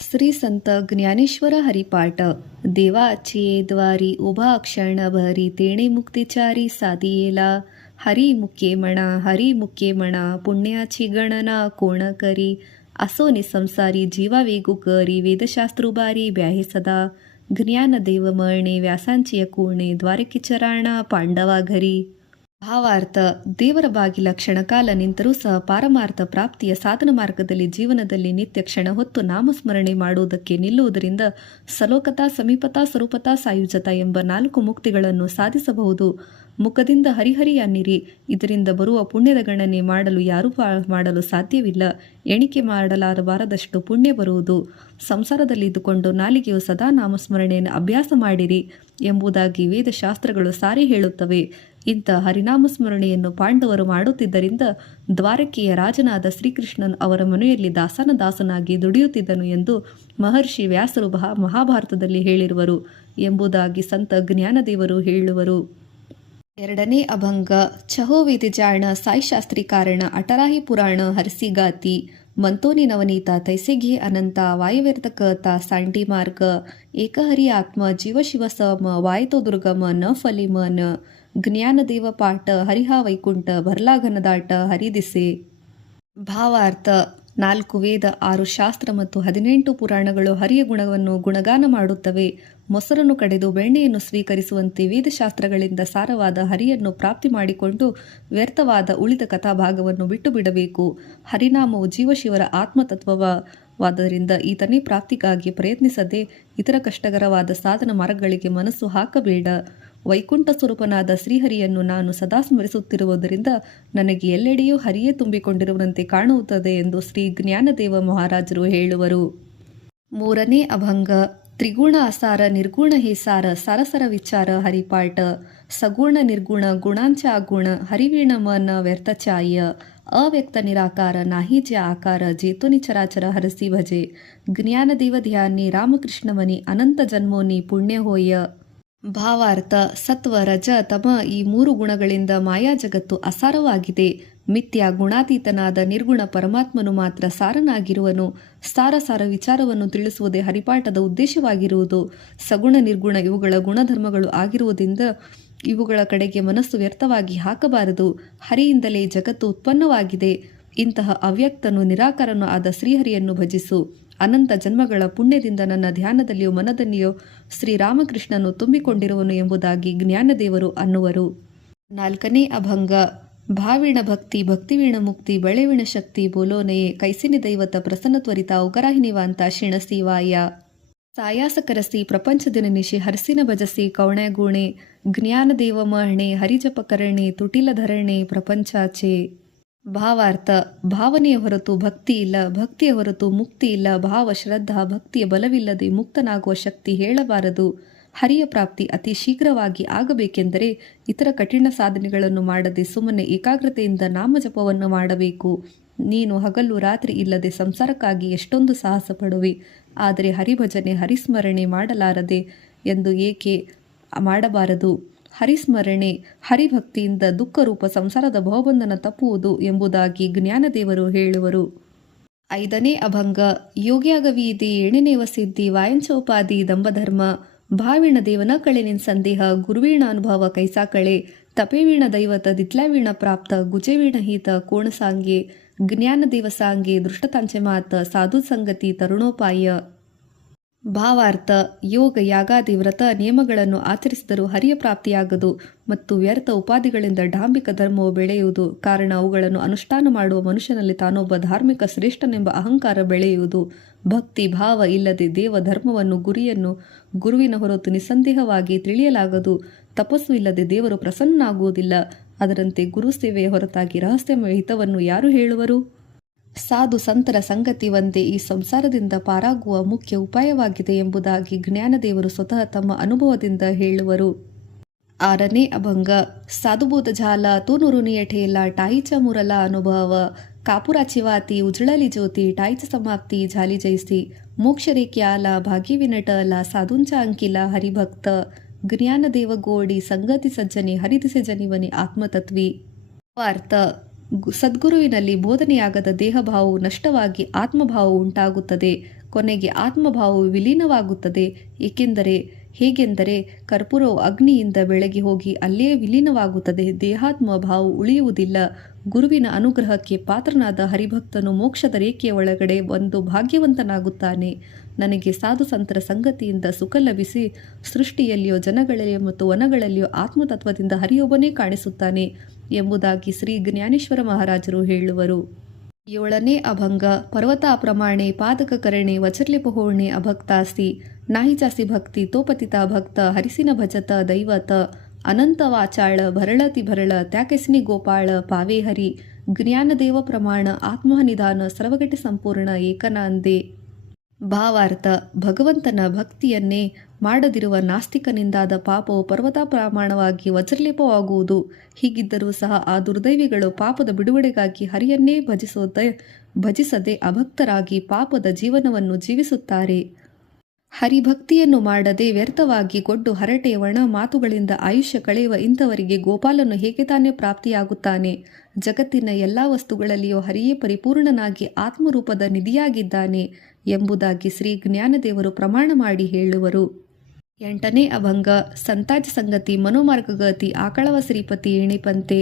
श्री संत ज्ञानेश्वर हरिपाठ देवाचे द्वारी उभा क्षण भरी तेणे मुक्तिचारी साधियेला हरी मुके म्हणा पुण्याची गणना कोण करी असो निसंसारी जीवा वेगू करी वेदशास्त्रुबारी ब्याहे सदा ज्ञान देव मळणे व्यासांची कोणे द्वारकिचराणा ಪಾಂಡವ घरी. ಭಾವಾರ್ಥ ದೇವರ ಬಾಗಿಲ ಕ್ಷಣಕಾಲ ನಿಂತರೂ ಸಹ ಪಾರಮಾರ್ಥ ಪ್ರಾಪ್ತಿಯ ಸಾಧನ ಮಾರ್ಗದಲ್ಲಿ ಜೀವನದಲ್ಲಿ ನಿತ್ಯ ಕ್ಷಣ ಹೊತ್ತು ನಾಮಸ್ಮರಣೆ ಮಾಡುವುದಕ್ಕೆ ನಿಲ್ಲುವುದರಿಂದ ಸಲೋಕತಾ ಸಮೀಪತಾ ಸ್ವರೂಪತಾ ಸಾಯುಜತಾ ಎಂಬ 4 ಮುಕ್ತಿಗಳನ್ನು ಸಾಧಿಸಬಹುದು. ಮುಖದಿಂದ ಹರಿಹರಿ ಅನ್ನಿರಿ. ಇದರಿಂದ ಬರುವ ಪುಣ್ಯದ ಗಣನೆ ಮಾಡಲು ಯಾರೂ ಮಾಡಲು ಸಾಧ್ಯವಿಲ್ಲ. ಎಣಿಕೆ ಮಾಡಲಾರಬಾರದಷ್ಟು ಪುಣ್ಯ ಬರುವುದು. ಸಂಸಾರದಲ್ಲಿದ್ದುಕೊಂಡು ನಾಲಿಗೆಯು ಸದಾ ನಾಮಸ್ಮರಣೆಯನ್ನು ಅಭ್ಯಾಸ ಮಾಡಿರಿ ಎಂಬುದಾಗಿ ವೇದಶಾಸ್ತ್ರಗಳು ಸಾರಿ ಹೇಳುತ್ತವೆ. ಇಂಥ ಹರಿನಾಮಸ್ಮರಣೆಯನ್ನು ಪಾಂಡವರು ಮಾಡುತ್ತಿದ್ದರಿಂದ ದ್ವಾರಕೆಯ ರಾಜನಾದ ಶ್ರೀಕೃಷ್ಣನ್ ಅವರ ಮನೆಯಲ್ಲಿ ದಾಸನಾಗಿ ದುಡಿಯುತ್ತಿದ್ದನು ಎಂದು ಮಹರ್ಷಿ ವ್ಯಾಸರು ಮಹಾಭಾರತದಲ್ಲಿ ಹೇಳಿರುವರು ಎಂಬುದಾಗಿ ಸಂತ ಜ್ಞಾನದೇವರು ಹೇಳುವರು. 2ನೇ ಅಭಂಗ. ಚಹೋವೇದಿ ಜಾಣ ಸಾಯಿಶಾಸ್ತ್ರಿ ಕಾರಣ ಅಟರಾಹಿ ಪುರಾಣ ಹರಸಿಗಾತಿ ಮಂತೋನಿ ನವನೀತ ತೈಸೆಘೆ ಅನಂತ ವಾಯುವೇರ್ಧಕತ ಸಾಂಡಿ ಮಾರ್ಗ ಏಕಹರಿ ಆತ್ಮ ಜೀವಶಿವ ಸಮ ವಾಯತೋ ದುರ್ಗಮ ನ ಫಲಿಮನ ಜ್ಞಾನದೇವ ಪಾಠ ಹರಿಹಾ ವೈಕುಂಠ ಭರ್ಲಾಘನದಾಟ ಹರಿದಿಸೆ. ಭಾವಾರ್ಥ 4 ವೇದ 6 ಶಾಸ್ತ್ರ ಮತ್ತು 18 ಪುರಾಣಗಳು ಹರಿಯ ಗುಣವನ್ನು ಗುಣಗಾನ ಮಾಡುತ್ತವೆ. ಮೊಸರನ್ನು ಕಡೆದು ಬೆಣ್ಣೆಯನ್ನು ಸ್ವೀಕರಿಸುವಂತೆ ವೇದಶಾಸ್ತ್ರಗಳಿಂದ ಸಾರವಾದ ಹರಿಯನ್ನು ಪ್ರಾಪ್ತಿ ಮಾಡಿಕೊಂಡು ವ್ಯರ್ಥವಾದ ಉಳಿದ ಕಥಾಭಾಗವನ್ನು ಬಿಟ್ಟು ಬಿಡಬೇಕು. ಹರಿನಾಮವು ಜೀವಶಿವರ ಆತ್ಮತತ್ವವಾದ್ದರಿಂದ ಈತನೇ ಪ್ರಾಪ್ತಿಗಾಗಿ ಪ್ರಯತ್ನಿಸದೆ ಇತರ ಕಷ್ಟಕರವಾದ ಸಾಧನ ಮಾರ್ಗಗಳಿಗೆ ಮನಸ್ಸು ಹಾಕಬೇಡ. ವೈಕುಂಠ ಸ್ವರೂಪನಾದ ಶ್ರೀಹರಿಯನ್ನು ನಾನು ಸದಾ ಸ್ಮರಿಸುತ್ತಿರುವುದರಿಂದ ನನಗೆ ಎಲ್ಲೆಡೆಯೂ ಹರಿಯೇ ತುಂಬಿಕೊಂಡಿರುವಂತೆ ಕಾಣುತ್ತದೆ ಎಂದು ಶ್ರೀ ಜ್ಞಾನದೇವ ಮಹಾರಾಜರು ಹೇಳುವರು. 3ನೇ ಅಭಂಗ. ತ್ರಿಗುಣ ಅಸಾರ ನಿರ್ಗುಣ ಹೇಸಾರ ಸರಸರ ವಿಚಾರ ಹರಿಪಾಠ ಸಗುಣ ನಿರ್ಗುಣ ಗುಣಾಂಚ ಅಗುಣ ಹರಿವೀಣ ಮನ ವ್ಯರ್ಥಚಾಯ ಅವ್ಯಕ್ತ ನಿರಾಕಾರ ನಾಹಿ ಜ ಆಕಾರ ಜೇತು ನಿಚರಾಚರ ಹರಸಿ ಭಜೆ ಜ್ಞಾನದೇವ ಧ್ಯಾನಿ ರಾಮಕೃಷ್ಣ ಮನಿ ಅನಂತ ಜನ್ಮೋನಿ ಪುಣ್ಯ ಹೋಯ. ಭಾವಾರ್ಥ ಸತ್ವ ರಜ ತಮ ಈ 3 ಗುಣಗಳಿಂದ ಮಾಯಾ ಜಗತ್ತು ಅಸಾರವಾಗಿದೆ. ಮಿಥ್ಯಾ ಗುಣಾತೀತನಾದ ನಿರ್ಗುಣ ಪರಮಾತ್ಮನು ಮಾತ್ರ ಸಾರನಾಗಿರುವನು. ಸಾರ ವಿಚಾರವನ್ನು ತಿಳಿಸುವುದೇ ಹರಿಪಾಠದ ಉದ್ದೇಶವಾಗಿರುವುದು. ಸಗುಣ ನಿರ್ಗುಣ ಇವುಗಳ ಗುಣಧರ್ಮಗಳು ಆಗಿರುವುದರಿಂದ ಇವುಗಳ ಕಡೆಗೆ ಮನಸ್ಸು ವ್ಯರ್ಥವಾಗಿ ಹಾಕಬಾರದು. ಹರಿಯಿಂದಲೇ ಜಗತ್ತು ಉತ್ಪನ್ನವಾಗಿದೆ. ಇಂತಹ ಅವ್ಯಕ್ತನು ನಿರಾಕಾರನು ಆದ ಶ್ರೀಹರಿಯನ್ನು ಭಜಿಸು. ಅನಂತ ಜನ್ಮಗಳ ಪುಣ್ಯದಿಂದ ನನ್ನ ಧ್ಯಾನದಲ್ಲಿಯೂ ಮನದಲ್ಲಿಯೂ ಶ್ರೀರಾಮಕೃಷ್ಣನು ತುಂಬಿಕೊಂಡಿರುವನು ಎಂಬುದಾಗಿ ಜ್ಞಾನದೇವರು ಅನ್ನುವರು. 4ನೇ ಅಭಂಗ. ಭಾವಿಣ ಭಕ್ತಿ ಭಕ್ತಿವೀಣ ಮುಕ್ತಿ ಬೆಳೆವಿಣ ಶಕ್ತಿ ಬೋಲೋನೆಯೇ ಕೈಸಿನಿ ದೈವತ ಪ್ರಸನ್ನ ತ್ವರಿತ ಉಗರಾಹಿನಿವಾಂತ ಶಿಣಸಿವಾಯ ಸಾಯಾಸಕರಸಿ ಪ್ರಪಂಚದಿನ ನಿಶಿ ಹರಸಿನ ಭಜಸಿ ಕೌಣೆಗೂಣೆ ಜ್ಞಾನದೇವ ಮಹಣೆ ಹರಿಜಪ ಕರಣೆ ತುಟಿಲ ಧರಣೆ ಪ್ರಪಂಚಾಚೆ. ಭಾವಾರ್ಥ ಭಾವನೆಯ ಹೊರತು ಭಕ್ತಿ ಇಲ್ಲ, ಭಕ್ತಿಯ ಹೊರತು ಮುಕ್ತಿ ಇಲ್ಲ. ಭಾವ ಶ್ರದ್ಧಾ ಭಕ್ತಿಯ ಬಲವಿಲ್ಲದೆ ಮುಕ್ತನಾಗುವ ಶಕ್ತಿ ಹೇಳಬಾರದು. ಹರಿಯ ಪ್ರಾಪ್ತಿ ಅತಿ ಶೀಘ್ರವಾಗಿ ಆಗಬೇಕೆಂದರೆ ಇತರ ಕಠಿಣ ಸಾಧನೆಗಳನ್ನು ಮಾಡದೆ ಸುಮ್ಮನೆ ಏಕಾಗ್ರತೆಯಿಂದ ನಾಮಜಪವನ್ನು ಮಾಡಬೇಕು. ನೀನು ಹಗಲು ರಾತ್ರಿ ಇಲ್ಲದೆ ಸಂಸಾರಕ್ಕಾಗಿ ಎಷ್ಟೊಂದು ಸಾಹಸ ಪಡುವೆ, ಆದರೆ ಹರಿಭಜನೆ ಹರಿಸ್ಮರಣೆ ಮಾಡಲಾರದೆ ಎಂದು ಏಕೆ ಮಾಡಬಾರದು? ಹರಿಸ್ಮರಣೆ ಹರಿಭಕ್ತಿಯಿಂದ ದುಃಖರೂಪ ಸಂಸಾರದ ಭವಬಂಧನ ತಪ್ಪುವುದು ಎಂಬುದಾಗಿ ಜ್ಞಾನದೇವರು ಹೇಳುವರು. 5ನೇ ಅಭಂಗ. ಯೋಗ್ಯಾಗವೀದಿ ಎಣೆನೇವ ಸಿದ್ಧಿ ವಾಯಂಚೋಪಾದಿ ದಂಬಧರ್ಮ ಭಾವಿಣ ದೇವನ ಕಳೆ ನಿನ್ ಸಂದೇಹ ಗುರುವೀಣ ಅನುಭವ ಕೈಸಾಕಳೆ ತಪೇವೀಣ ದೈವತ ದಿತ್ಲಾವೀಣ ಪ್ರಾಪ್ತ ಗುಜೆವೀಣ ಹೀತ ಕೋಣಸಾಂಗೆ ಜ್ಞಾನದೇವ ಸಾಂಗೆ ದೃಷ್ಟತಾಂಚೆ ಮಾತ ಸಾಧು ಸಂಗತಿ ತರುಣೋಪಾಯ. ಭಾವಾರ್ಥ ಯೋಗ ಯಾಗಾದಿ ವ್ರತ ನಿಯಮಗಳನ್ನು ಆಚರಿಸಿದರೂ ಹರಿಯ ಪ್ರಾಪ್ತಿಯಾಗದು ಮತ್ತು ವ್ಯರ್ಥ ಉಪಾಧಿಗಳಿಂದ ಡಾಂಬಿಕ ಧರ್ಮವು ಬೆಳೆಯುವುದು. ಕಾರಣ ಅವುಗಳನ್ನು ಅನುಷ್ಠಾನ ಮಾಡುವ ಮನುಷ್ಯನಲ್ಲಿ ತಾನೊಬ್ಬ ಧಾರ್ಮಿಕ ಶ್ರೇಷ್ಠನೆಂಬ ಅಹಂಕಾರ ಬೆಳೆಯುವುದು. ಭಕ್ತಿ ಭಾವ ಇಲ್ಲದೆ ದೇವ ಧರ್ಮವನ್ನು ಗುರುವಿನ ಹೊರತು ನಿಸ್ಸಂದೇಹವಾಗಿ ತಿಳಿಯಲಾಗದು. ತಪಸ್ಸು ಇಲ್ಲದೆ ದೇವರು ಪ್ರಸನ್ನನಾಗುವುದಿಲ್ಲ. ಅದರಂತೆ ಗುರು ಸೇವೆಯ ಹೊರತಾಗಿ ರಹಸ್ಯಮಯ ಹಿತವನ್ನು ಯಾರು ಹೇಳುವರು? ಸಾಧು ಸಂತರ ಸಂಗತಿ ಒಂದೇ ಈ ಸಂಸಾರದಿಂದ ಪಾರಾಗುವ ಮುಖ್ಯ ಉಪಾಯವಾಗಿದೆ ಎಂಬುದಾಗಿ ಜ್ಞಾನದೇವರು ಸ್ವತಃ ತಮ್ಮ ಅನುಭವದಿಂದ ಹೇಳುವರು. 6ನೇ ಅಭಂಗ. ಸಾಧುಭೂತ ಜಾಲ ತೂನೂರು ನಿಯಠೇಲ ಟಾಯಿಚ ಮುರಲ ಅನುಭವ ಕಾಪುರಾಚಿ ವಾತಿ ಉಜ್ಳಲಿ ಜ್ಯೋತಿ ಟಾಯಿಚ ಸಮಾಪ್ತಿ ಜಾಲಿ ಜೈಸಿ ಮೋಕ್ಷ ರೇಖೆ ಆಲ ಭಾಗ್ಯವಿನಟ ಅಲ ಸಾಧುಂಚ ಅಂಕಿಲ ಹರಿಭಕ್ತ ಜ್ಞಾನದೇವ ಗೋಡಿ ಸಂಗತಿ ಸಜ್ಜನೆ ಹರಿದಿಸೆ ಜನಿವನಿ ಆತ್ಮತತ್ವಿ. ಅರ್ಥ. ಸದ್ಗುರುವಿನಲ್ಲಿ ಬೋಧನೆಯಾಗದ ದೇಹಭಾವವು ನಷ್ಟವಾಗಿ ಆತ್ಮಭಾವವು ಉಂಟಾಗುತ್ತದೆ. ಕೊನೆಗೆ ಆತ್ಮಭಾವವು ವಿಲೀನವಾಗುತ್ತದೆ. ಹೇಗೆಂದರೆ ಕರ್ಪೂರವು ಅಗ್ನಿಯಿಂದ ಬೆಳಗಿ ಹೋಗಿ ಅಲ್ಲೇ ವಿಲೀನವಾಗುತ್ತದೆ. ದೇಹಾತ್ಮ ಭಾವವು ಉಳಿಯುವುದಿಲ್ಲ. ಗುರುವಿನ ಅನುಗ್ರಹಕ್ಕೆ ಪಾತ್ರನಾದ ಹರಿಭಕ್ತನು ಮೋಕ್ಷದ ರೇಖೆಯ ಒಳಗಡೆ ಒಂದು ಭಾಗ್ಯವಂತನಾಗುತ್ತಾನೆ. ನನಗೆ ಸಾಧು ಸಂತರ ಸಂಗತಿಯಿಂದ ಸುಖ ಲಭಿಸಿ ಸೃಷ್ಟಿಯಲ್ಲಿಯೋ ಜನಗಳಲ್ಲಿಯೋ ಮತ್ತು ವನಗಳಲ್ಲಿಯೋ ಆತ್ಮತತ್ವದಿಂದ ಹರಿಯೊಬ್ಬನೇ ಕಾಣಿಸುತ್ತಾನೆ ಎಂಬುದಾಗಿ ಶ್ರೀ ಜ್ಞಾನೇಶ್ವರ ಮಹಾರಾಜರು ಹೇಳುವರು. 7ನೇ ಅಭಂಗ. ಪರ್ವತ ಪ್ರಮಾಣೆ ಪಾದಕ ಕರಣೆ ವಚರ್ಲೆ ಪಹೋಣೆ ಅಭಕ್ತಾಸಿ नाही जासी भक्ती तो पतिता भक्त हरिसिन भजत दैवत अनंत वाचाळ भरळती भरळ त्या केसनी गोपाळ पावे हरी ज्ञानदेव प्रमाण ಆತ್ಮನಿಧಾನ ಸರ್ವಗಟಿ ಸಂಪೂರ್ಣ ಏಕನಾಂದೆ. ಭಾವಾರ್ಥ. ಭಗವಂತನ ಭಕ್ತಿಯನ್ನೇ ಮಾಡದಿರುವ ನಾಸ್ತಿಕನಿಂದಾದ ಪಾಪವು ಪರ್ವತ ಪ್ರಮಾಣವಾಗಿ ವಜ್ರಲೇಪವಾಗುವುದು. ಹೀಗಿದ್ದರೂ ಸಹ ಆ ದುರ್ದೈವಿಗಳು ಪಾಪದ ಬಿಡುಗಡೆಗಾಗಿ ಹರಿಯನ್ನೇ ಭಜಿಸದೆ ಅಭಕ್ತರಾಗಿ ಪಾಪದ ಜೀವನವನ್ನು ಜೀವಿಸುತ್ತಾರೆ. ಹರಿಭಕ್ತಿಯನ್ನು ಮಾಡದೆ ವ್ಯರ್ಥವಾಗಿ ಗೊಡ್ಡು ಹರಟೆ ಒಣ ಮಾತುಗಳಿಂದ ಆಯುಷ್ಯ ಕಳೆಯುವ ಇಂಥವರಿಗೆ ಗೋಪಾಲನು ಹೇಗೆ ತಾನೇ ಪ್ರಾಪ್ತಿಯಾಗುತ್ತಾನೆ? ಜಗತ್ತಿನ ಎಲ್ಲ ವಸ್ತುಗಳಲ್ಲಿಯೂ ಹರಿಯೇ ಪರಿಪೂರ್ಣನಾಗಿ ಆತ್ಮರೂಪದ ನಿಧಿಯಾಗಿದ್ದಾನೆ ಎಂಬುದಾಗಿ ಶ್ರೀ ಜ್ಞಾನದೇವರು ಪ್ರಮಾಣ ಮಾಡಿ ಹೇಳುವರು. 8ನೇ ಅಭಂಗ. ಸಂತಾಜ ಸಂಗತಿ ಮನೋಮಾರ್ಗಗತಿ ಆಕಳವ ಶ್ರೀಪತಿ ಎಣಿಪಂತೆ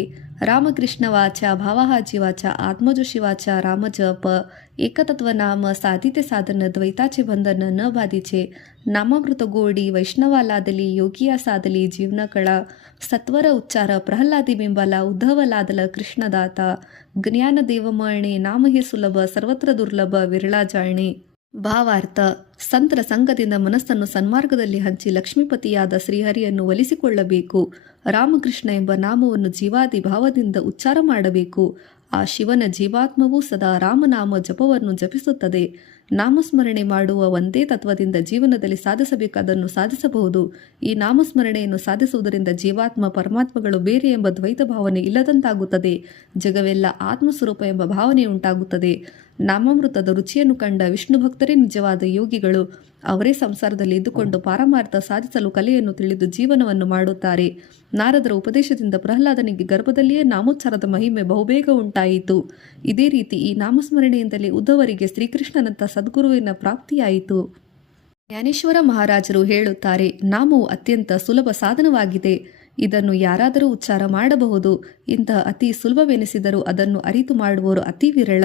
ರಾಮಕೃಷ್ಣ ವಾಚ ಭಾವಹಾಜಿ ವಾಚ ಆತ್ಮಜೋಶಿ वाच राम जप एकतत्व नाम साधिते साधन द्वैताचे बंधन न बाधीचे नामामृत गोडी वैष्णवालादली योगिया साधली जीवन कळा सत्वर उच्चार प्रहलादी बिंबाला उद्धवलादल कृष्णदाता ज्ञान देवमळणे नाम हे सुलभ सर्वत्र दुर्लभ विरळा जाळणे. ಭಾವಾರ್ಥ. ಸಂತರ ಸಂಘದಿಂದ ಮನಸ್ಸನ್ನು ಸನ್ಮಾರ್ಗದಲ್ಲಿ ಹಂಚಿ ಲಕ್ಷ್ಮೀಪತಿಯಾದ ಶ್ರೀಹರಿಯನ್ನು ಒಲಿಸಿಕೊಳ್ಳಬೇಕು. ರಾಮಕೃಷ್ಣ ಎಂಬ ನಾಮವನ್ನು ಜೀವಾದಿ ಭಾವದಿಂದ ಉಚ್ಚಾರ ಮಾಡಬೇಕು. ಆ ಶಿವನ ಜೀವಾತ್ಮವೂ ಸದಾ ರಾಮನಾಮ ಜಪವನ್ನು ಜಪಿಸುತ್ತದೆ. ನಾಮಸ್ಮರಣೆ ಮಾಡುವ ಒಂದೇ ತತ್ವದಿಂದ ಜೀವನದಲ್ಲಿ ಸಾಧಿಸಬೇಕಾದನ್ನು ಸಾಧಿಸಬಹುದು. ಈ ನಾಮಸ್ಮರಣೆಯನ್ನು ಸಾಧಿಸುವುದರಿಂದ ಜೀವಾತ್ಮ ಪರಮಾತ್ಮಗಳು ಬೇರೆ ಎಂಬ ದ್ವೈತ ಭಾವನೆ ಇಲ್ಲದಂತಾಗುತ್ತದೆ. ಜಗವೆಲ್ಲ ಆತ್ಮಸ್ವರೂಪ ಎಂಬ ಭಾವನೆ ಉಂಟಾಗುತ್ತದೆ. ನಾಮಾಮೃತದ ರುಚಿಯನ್ನು ಕಂಡ ವಿಷ್ಣು ಭಕ್ತರೇ ನಿಜವಾದ ಯೋಗಿಗಳು. ಅವರೇ ಸಂಸಾರದಲ್ಲಿ ಇದ್ದುಕೊಂಡು ಪಾರಮಾರ್ಥ ಸಾಧಿಸಲು ಕಲೆಯನ್ನು ತಿಳಿದು ಜೀವನವನ್ನು ಮಾಡುತ್ತಾರೆ. ನಾರದರ ಉಪದೇಶದಿಂದ ಪ್ರಹ್ಲಾದನಿಗೆ ಗರ್ಭದಲ್ಲಿಯೇ ನಾಮೋಚ್ಚಾರದ ಮಹಿಮೆ ಬಹುಬೇಗ ಉಂಟಾಯಿತು. ಇದೇ ರೀತಿ ಈ ನಾಮಸ್ಮರಣೆಯಿಂದಲೇ ಉದ್ಧವರಿಗೆ ಶ್ರೀಕೃಷ್ಣನಂತ ಸದ್ಗುರುವಿನ ಪ್ರಾಪ್ತಿಯಾಯಿತು. ಜ್ಞಾನೇಶ್ವರ ಮಹಾರಾಜರು ಹೇಳುತ್ತಾರೆ, ನಾಮವು ಅತ್ಯಂತ ಸುಲಭ ಸಾಧನವಾಗಿದೆ. ಇದನ್ನು ಯಾರಾದರೂ ಉಚ್ಚಾರ ಮಾಡಬಹುದು. ಇಂತಹ ಅತಿ ಸುಲಭವೆನಿಸಿದರೂ ಅದನ್ನು ಅರಿತು ಮಾಡುವವರು ಅತಿ ವಿರಳ.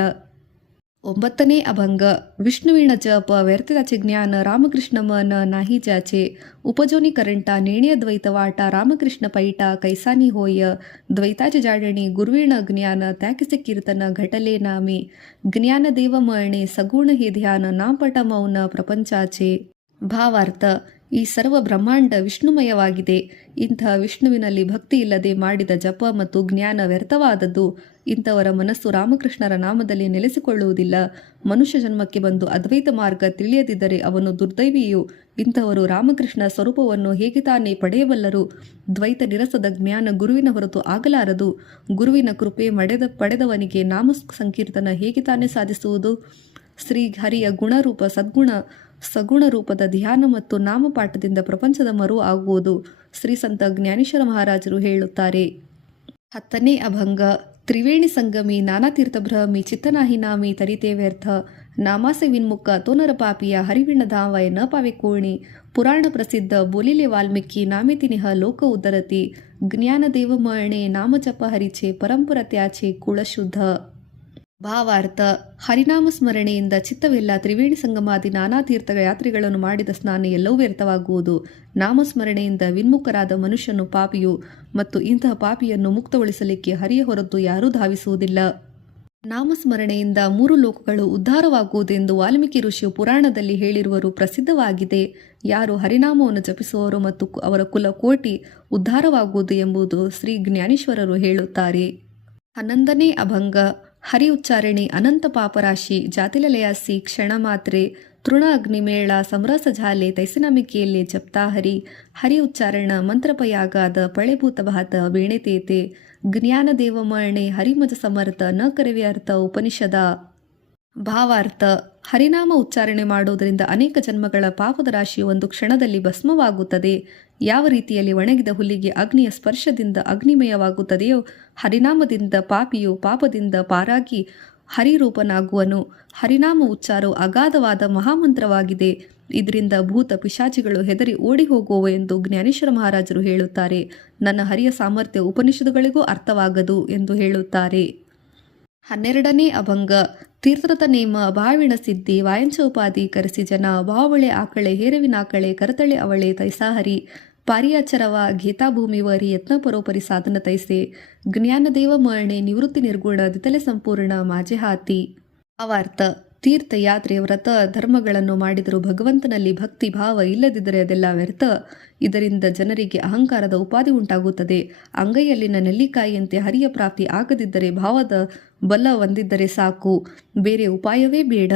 9ನೇ ಅಭಂಗ. विष्णुविण जप व्यर्थताचे ज्ञान रामकृष्ण मन नाही ज्याचे उपजोनी करंटा नेण्य द्वैत वाटा रामकृष्ण पैटा कैसानी होय द्वैताचे जाडणी गुरुविण ज्ञान त्याकिसे कीर्तन घटले नामे ज्ञान देव मळणे सगुण हे ध्यान नामपट मौन ಪ್ರಪಂಚಾಚೆ. ಭಾವಾರ್ಥ. ಈ ಸರ್ವ ಬ್ರಹ್ಮಾಂಡ ವಿಷ್ಣುಮಯವಾಗಿದೆ. ಇಂತಹ ವಿಷ್ಣುವಿನಲ್ಲಿ ಭಕ್ತಿ ಇಲ್ಲದೆ ಮಾಡಿದ ಜಪ ಮತ್ತು ಜ್ಞಾನ ವ್ಯರ್ಥವಾದದ್ದು. ಇಂಥವರ ಮನಸ್ಸು ರಾಮಕೃಷ್ಣರ ನಾಮದಲ್ಲಿ ನೆಲೆಸಿಕೊಳ್ಳುವುದಿಲ್ಲ. ಮನುಷ್ಯ ಜನ್ಮಕ್ಕೆ ಬಂದು ಅದ್ವೈತ ಮಾರ್ಗ ತಿಳಿಯದಿದ್ದರೆ ಅವನು ದುರ್ದೈವಿಯು. ಇಂಥವರು ರಾಮಕೃಷ್ಣ ಸ್ವರೂಪವನ್ನು ಹೇಗೆ ತಾನೇ ಪಡೆಯಬಲ್ಲರು? ದ್ವೈತ ನಿರಸದ ಜ್ಞಾನ ಗುರುವಿನ ಹೊರತು ಆಗಲಾರದು. ಗುರುವಿನ ಕೃಪೆ ಪಡೆದವನಿಗೆ ನಾಮ ಸಂಕೀರ್ತನ ಹೇಗೆ ತಾನೇ ಸಾಧಿಸುವುದು? ಶ್ರೀ ಹರಿಯ ಗುಣರೂಪ ಸಗುಣ ರೂಪದ ಧ್ಯಾನ ಮತ್ತು ನಾಮಪಾಠದಿಂದ ಪ್ರಪಂಚದ ಮರು ಆಗುವುದು. ಶ್ರೀ ಸಂತ ಜ್ಞಾನೇಶ್ವರ ಮಹಾರಾಜರು ಹೇಳುತ್ತಾರೆ. 10ನೇ ಅಭಂಗ. ತ್ರಿವೇಣಿ ಸಂಗಮಿ ನಾನಾ ತೀರ್ಥಭ್ರಮಿ ಚಿತ್ತನಾಹಿ ನಾಮಿ ತರಿತೆ ವ್ಯರ್ಥ ನಾಮಾಸೆ ವಿನ್ಮುಖ ತೋನರ ಪಾಪಿಯ ಹರಿವಿಣ ಧಾವಯ ನ ಪಾವೆ ಕೋಣಿ ಪುರಾಣ ಪ್ರಸಿದ್ಧ ಬೋಲಿಲೆ ವಾಲ್ಮೀಕಿ ನಾಮಿತಿನಿಹ ಲೋಕ ಉದರತಿ ಜ್ಞಾನ ದೇವ ಮಳಣೆ ನಾಮ ಜಪ ಹರಿಚೆ ಪರಂಪರ ತ್ಯಾಚೆ ಕುಳಶುದ್ಧ. ಭಾವಾರ್ಥ. ಹರಿನಾಮ ಸ್ಮರಣೆಯಿಂದ ಚಿತ್ತವೆಲ್ಲ ತ್ರಿವೇಣಿ ಸಂಗಮಾದಿ ನಾನಾ ತೀರ್ಥಗಳ ಯಾತ್ರೆಗಳನ್ನು ಮಾಡಿದ ಸ್ನಾನ ಎಲ್ಲವೂ ವ್ಯರ್ಥವಾಗುವುದು. ನಾಮಸ್ಮರಣೆಯಿಂದ ವಿನ್ಮುಖರಾದ ಮನುಷ್ಯನು ಪಾಪಿಯು ಮತ್ತು ಇಂತಹ ಪಾಪಿಯನ್ನು ಮುಕ್ತಗೊಳಿಸಲಿಕ್ಕೆ ಹರಿಯ ಹೊರತು ಯಾರೂ ಧಾವಿಸುವುದಿಲ್ಲ. ನಾಮಸ್ಮರಣೆಯಿಂದ 3 ಲೋಕಗಳು ಉದ್ಧಾರವಾಗುವುದೆಂದು ವಾಲ್ಮೀಕಿ ಋಷಿಯು ಪುರಾಣದಲ್ಲಿ ಹೇಳಿರುವರು ಪ್ರಸಿದ್ಧವಾಗಿದೆ. ಯಾರು ಹರಿನಾಮವನ್ನು ಜಪಿಸುವವರು ಮತ್ತು ಅವರ ಕುಲ ಕೋಟಿ ಉದ್ಧಾರವಾಗುವುದು ಎಂಬುದು ಶ್ರೀ ಜ್ಞಾನೇಶ್ವರರು ಹೇಳುತ್ತಾರೆ. 11ನೇ ಅಭಂಗ. ಹರಿ ಉಚ್ಚಾರಣೆ ಅನಂತ ಪಾಪರಾಶಿ ಜಾತಿಲಲಯಾಸಿ ಕ್ಷಣ ಮಾತ್ರೆ ತೃಣ ಅಗ್ನಿಮೇಳ ಸಮರಸ ಝಾಲೆ ತೈಸನಮಿಕೆಯಲ್ಲೇ ಜಪ್ತಾ ಹರಿ ಉಚ್ಚಾರಣ ಮಂತ್ರಪಯಾಗಾದ ಪಳೆಭೂತ ಭಾತ ಬೇಣೆತೇತೆ ಜ್ಞಾನ ದೇವಮರ್ಣೆ ಹರಿಮಜ ಸಮರ್ಥ ನ ಕರವ್ಯರ್ಥ ಉಪನಿಷದ. ಭಾವಾರ್ಥ. ಹರಿನಾಮ ಉಚ್ಚಾರಣೆ ಮಾಡುವುದರಿಂದ ಅನೇಕ ಜನ್ಮಗಳ ಪಾಪದ ರಾಶಿಯು ಒಂದು ಕ್ಷಣದಲ್ಲಿ ಭಸ್ಮವಾಗುತ್ತದೆ. ಯಾವ ರೀತಿಯಲ್ಲಿ ಒಣಗಿದ ಹುಲ್ಲಿಗೆ ಅಗ್ನಿಯ ಸ್ಪರ್ಶದಿಂದ ಅಗ್ನಿಮಯವಾಗುತ್ತದೆಯೋ ಹರಿನಾಮದಿಂದ ಪಾಪಿಯು ಪಾಪದಿಂದ ಪಾರಾಗಿ ಹರಿರೂಪನಾಗುವನು. ಹರಿನಾಮ ಉಚ್ಚಾರವು ಅಗಾಧವಾದ ಮಹಾಮಂತ್ರವಾಗಿದೆ. ಇದರಿಂದ ಭೂತ ಪಿಶಾಚಿಗಳು ಹೆದರಿ ಓಡಿ ಹೋಗುವವು ಎಂದು ಜ್ಞಾನೇಶ್ವರ ಮಹಾರಾಜರು ಹೇಳುತ್ತಾರೆ. ನನ್ನ ಹರಿಯ ಸಾಮರ್ಥ್ಯ ಉಪನಿಷತ್ತುಗಳಿಗೂ ಅರ್ಥವಾಗದು ಎಂದು ಹೇಳುತ್ತಾರೆ. 12ನೇ ಅಭಂಗ. ತೀರ್ಥರಥ ನೇಮ ಭಾವಿಣ ಸಿದ್ಧಿ ವಾಯಂಚ ಉಪಾಧಿ ಕರೆಸಿ ಜನ ಬಾವಳೆ ಆಕಳೆ ಹೇರವಿನಾಕಳೆ ಕರತಳೆ ಅವಳೆ ತೈಸಾಹರಿ ಪಾರಿಯಾಚರವ ಗೀತಾಭೂಮಿವರಿ ಯತ್ನ ಪರೋಪರಿ ಸಾಧನ ತೈಸೆ ಜ್ಞಾನದೇವ ಮರಣೆ ನಿವೃತ್ತಿ ನಿರ್ಗುಣ ದಿತಲೆ ಸಂಪೂರ್ಣ ಮಾಜೆ ಹಾತಿ. ಅವಾರ್ಥ. ತೀರ್ಥಯಾತ್ರೆ ವ್ರತ ಧರ್ಮಗಳನ್ನು ಮಾಡಿದರೂ ಭಗವಂತನಲ್ಲಿ ಭಕ್ತಿ ಭಾವ ಇಲ್ಲದಿದ್ದರೆ ಅದೆಲ್ಲ ವ್ಯರ್ಥ. ಇದರಿಂದ ಜನರಿಗೆ ಅಹಂಕಾರದ ಉಪಾಧಿ ಉಂಟಾಗುತ್ತದೆ. ಅಂಗೈಯಲ್ಲಿನ ನೆಲ್ಲಿಕಾಯಿಯಂತೆ ಹರಿಯ ಪ್ರಾಪ್ತಿ ಆಗದಿದ್ದರೆ ಭಾವದ ಬಲ ಹೊಂದಿದ್ದರೆ ಸಾಕು, ಬೇರೆ ಉಪಾಯವೇ ಬೇಡ.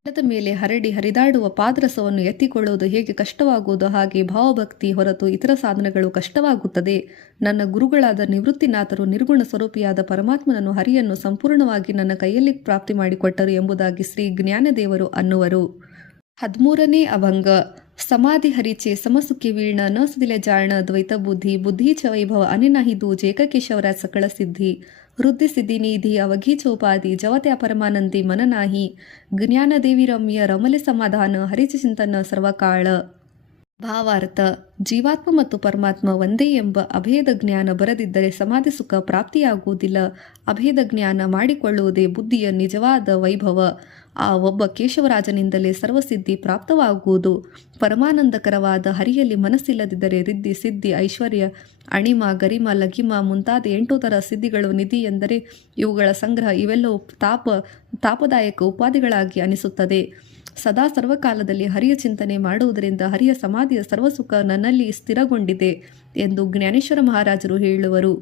ನೆಲದ ಮೇಲೆ ಹರಡಿ ಹರಿದಾಡುವ ಪಾದರಸವನ್ನು ಎತ್ತಿಕೊಳ್ಳುವುದು ಹೇಗೆ ಕಷ್ಟವಾಗುವುದು ಹಾಗೆ ಭಾವಭಕ್ತಿ ಹೊರತು ಇತರ ಸಾಧನಗಳು ಕಷ್ಟವಾಗುತ್ತದೆ. ನನ್ನ ಗುರುಗಳಾದ ನಿವೃತ್ತಿನಾಥರು ನಿರ್ಗುಣ ಸ್ವರೂಪಿಯಾದ ಪರಮಾತ್ಮನನ್ನು ಹರಿಯನ್ನು ಸಂಪೂರ್ಣವಾಗಿ ನನ್ನ ಕೈಯಲ್ಲಿ ಪ್ರಾಪ್ತಿ ಮಾಡಿಕೊಟ್ಟರು ಎಂಬುದಾಗಿ ಶ್ರೀ ಜ್ಞಾನದೇವರು ಅನ್ನುವರು. 13ನೇ ಅಭಂಗ. ಸಮಾಧಿ ಹರಿಚೆ ಸಮಸುಖಿ ವೀರ್ಣ ನ ಸದಿಲೆ ಜಾಣ ದ್ವೈತ ಬುದ್ಧಿ ಬುದ್ಧಿ ಚ ವೈಭವ ಅನಿನಹಿದು ಜೇಕಕೇಶವರ ಸಕಳ ಸಿದ್ಧಿ ವೃದ್ಧಿ ಸಿದ್ಧಿ ನಿಧಿ ಅವಘಿ ಚೌಪಾದಿ ಜವತೆ ಅಪರಮಾನಂದಿ ಮನನಾಹಿ ಜ್ಞಾನದೇವಿ ರಮ್ಯ ರಮಲೆ ಸಮಾಧಾನ ಹರಿಚ ಚಿಂತನ ಸರ್ವಕಾಳ. ಭಾವಾರ್ಥ. ಜೀವಾತ್ಮ ಮತ್ತು ಪರಮಾತ್ಮ ಒಂದೇ ಎಂಬ ಅಭೇದ ಜ್ಞಾನ ಬರದಿದ್ದರೆ ಸಮಾಧಿ ಸುಖ ಪ್ರಾಪ್ತಿಯಾಗುವುದಿಲ್ಲ. ಅಭೇದ ಜ್ಞಾನ ಮಾಡಿಕೊಳ್ಳುವುದೇ ಬುದ್ಧಿಯ ನಿಜವಾದ ವೈಭವ. ಆ ಒಬ್ಬ ಕೇಶವರಾಜನಿಂದಲೇ ಸರ್ವಸಿದ್ಧಿ ಪ್ರಾಪ್ತವಾಗುವುದು. ಪರಮಾನಂದಕರವಾದ ಹರಿಯಲ್ಲಿ ಮನಸ್ಸಿಲ್ಲದಿದ್ದರೆ ರಿದ್ಧಿ ಸಿದ್ಧಿ ಐಶ್ವರ್ಯ ಅಣಿಮ ಗರಿಮ ಲಘಿಮ ಮುಂತಾದ 8 ಥರ ಸಿದ್ಧಿಗಳು ನಿಧಿ ಎಂದರೆ ಇವುಗಳ ಸಂಗ್ರಹ ಇವೆಲ್ಲವೂ ತಾಪದಾಯಕ ಉಪಾಧಿಗಳಾಗಿ ಅನಿಸುತ್ತದೆ. ಸದಾ ಸರ್ವಕಾಲದಲ್ಲಿ ಹರಿಯ ಚಿಂತನೆ ಮಾಡುವುದರಿಂದ ಹರಿಯ ಸಮಾಧಿಯ ಸರ್ವಸುಖ ನನ್ನಲ್ಲಿ ಸ್ಥಿರಗೊಂಡಿದೆ ಎಂದು ಜ್ಞಾನೇಶ್ವರ ಮಹಾರಾಜರು ಹೇಳುವರು.